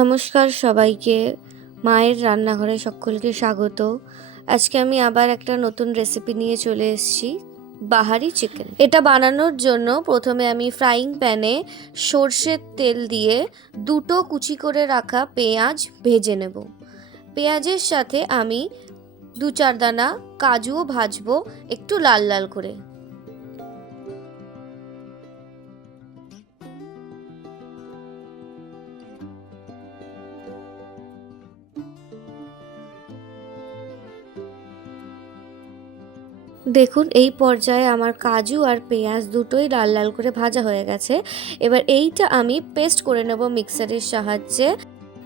নমস্কার সবাইকে, মায়ের রান্নাঘরে সকলকে স্বাগত। আজকে আমি আবার একটা নতুন রেসিপি নিয়ে চলে এসেছি, বাহারি চিকেন। এটা বানানোর জন্য প্রথমে আমি ফ্রাইং প্যানে সর্ষের তেল দিয়ে দুটো কুচি করে রাখা পেঁয়াজ ভেজে নেব। পেঁয়াজের সাথে আমি 2-4 দানা কাজুও ভাজবো একটু লাল লাল করে। দেখুন এই পর্যায়ে আমার কাজু আর পেঁয়াজ দুটোই লাল লাল করে ভাজা হয়ে গেছে। এবার এইটা আমি পেস্ট করে নেব মিক্সারের সাহায্যে।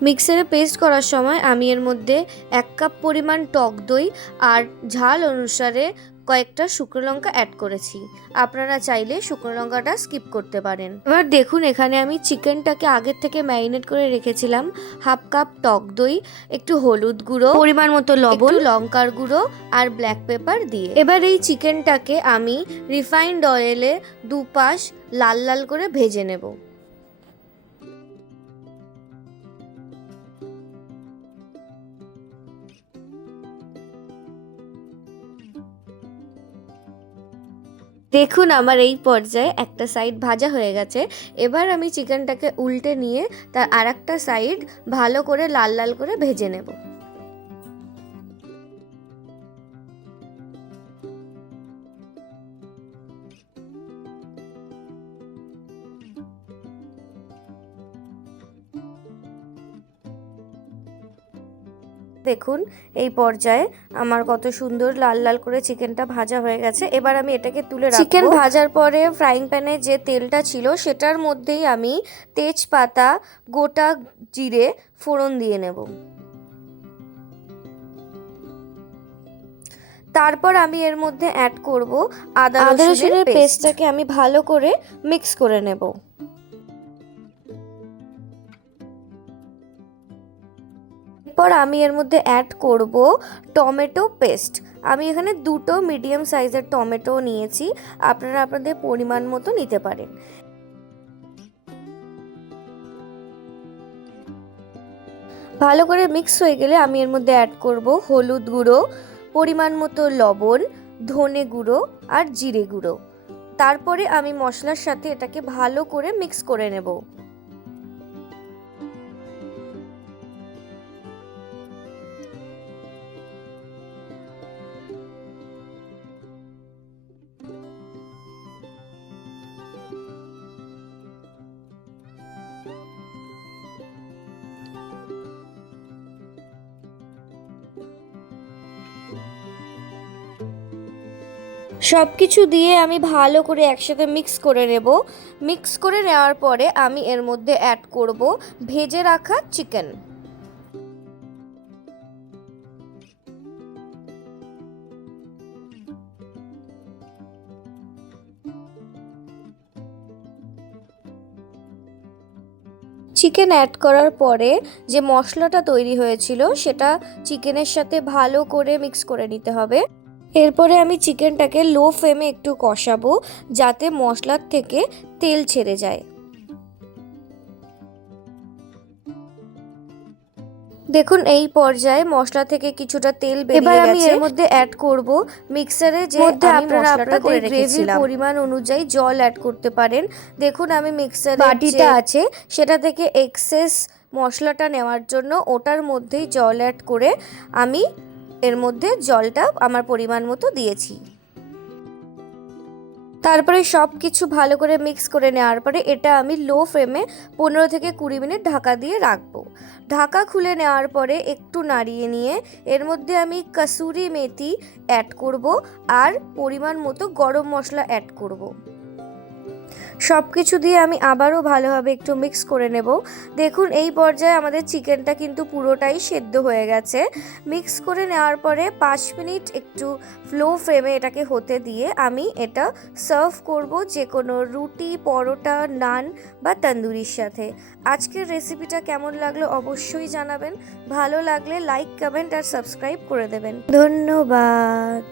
মিক্সারে পেস্ট করার সময় আমি এর মধ্যে 1 কাপ পরিমাণ টক দই আর ঝাল অনুসারে কয়েকটা শুকনো লঙ্কা অ্যাড করেছি। আপনারা চাইলে শুকনো লঙ্কাটা স্কিপ করতে পারেন। এবার দেখুন এখানে আমি চিকেনটাকে আগের থেকে ম্যারিনেট করে রেখেছিলাম 1/2 কাপ টক দই, একটু হলুদ গুঁড়ো, পরিমাণ মতো লবণ, লঙ্কার গুঁড়ো আর ব্ল্যাক পেপার দিয়ে। এবার এই চিকেনটাকে আমি রিফাইন্ড অয়েলে দুপাশ লাল লাল করে ভেজে নেব। দেখুন আমার এই পর্যায়ে একটা সাইড ভাজা হয়ে গেছে। এবার আমি চিকেনটাকে উল্টে নিয়ে তার আরেকটা সাইড ভালো করে লাল লাল করে ভেজে নেব। দেখুন এই পর্যায়ে আমার কত সুন্দর লাল লাল করে চিকেনটা ভাজা হয়ে গেছে। এবার আমি এটাকে তুলে রাখবো। চিকেন ভাজার পরে ফ্রাইং প্যানে যে তেলটা ছিল সেটার মধ্যেই আমি তেজপাতা, গোটা জিরে ফোড়ন দিয়ে নেব। তারপর আমি এর মধ্যে অ্যাড করব আদা রসুনের পেস্টটাকে আমি ভালো করে মিক্স করে নেব। এরপর আমি এর মধ্যে অ্যাড করব টমেটো পেস্ট। আমি এখানে 2টো মিডিয়াম সাইজের টমেটো নিয়েছি, আপনারা আপনাদের পরিমাণ মতো নিতে পারেন। ভালো করে মিক্স হয়ে গেলে আমি এর মধ্যে অ্যাড করব হলুদ গুঁড়ো, পরিমাণ মতো লবণ, ধনে গুঁড়ো আর জিরে গুঁড়ো। তারপরে আমি মশলার সাথে এটাকে ভালো করে মিক্স করে নেব। সব কিছু দিয়ে আমি ভালো করে একসাথে মিক্স করে নেব। মিক্স করে নেওয়ার পরে আমি এর মধ্যে অ্যাড করব ভেজে রাখা চিকেন। চিকেন অ্যাড করার পরে যে মশলাটা তৈরি হয়েছিল সেটা চিকেনের সাথে ভালো করে মিক্স করে নিতে হবে। এরপরে আমি চিকেনটাকে লো ফ্লেমে একটু কষাবো যাতে মশলার থেকে তেল ছেড়ে যায়। দেখুন এই পর্যায়ে মশলা থেকে কিছুটা তেল বেরিয়ে গেছে। এবার আমি এর মধ্যে অ্যাড করব মিক্সারে যে আপনারা আপনাদের গ্রেভির পরিমাণ অনুযায়ী জল অ্যাড করতে পারেন। দেখুন আমি মিক্সারে বাটিটা আছে সেটা থেকে এক্সেস মশলাটা নেওয়ার জন্য ওটার মধ্যেই জল অ্যাড করে আমি এর মধ্যে জলটা আমার পরিমাণ মতো দিয়েছি। তারপরে সব কিছু ভালো করে মিক্স করে নেওয়ার পরে এটা আমি লো ফ্লেমে 15 থেকে 20 মিনিট ঢাকা দিয়ে রাখবো। ঢাকা খুলে নেওয়ার পরে একটু নাড়িয়ে নিয়ে এর মধ্যে আমি কসুরি মেথি অ্যাড করব আর পরিমাণ মতো গরম মশলা অ্যাড করব। সব কিছু দিয়ে আমি আবারও ভালোভাবে একটু মিক্স করে নেব। দেখুন এই পর্যায়ে আমাদের চিকেনটা কিন্তু পুরোটাই সেদ্ধ হয়ে গেছে। মিক্স করে নেওয়ার পরে 5 মিনিট একটু লো ফ্লেমে এটাকে হতে দিয়ে আমি এটা সার্ভ করব যে কোনো রুটি, পরোটা, নান বা তন্দুরির সাথে। আজকের রেসিপিটা কেমন লাগলো অবশ্যই জানাবেন। ভালো লাগলে লাইক, কমেন্ট আর সাবস্ক্রাইব করে দেবেন। ধন্যবাদ।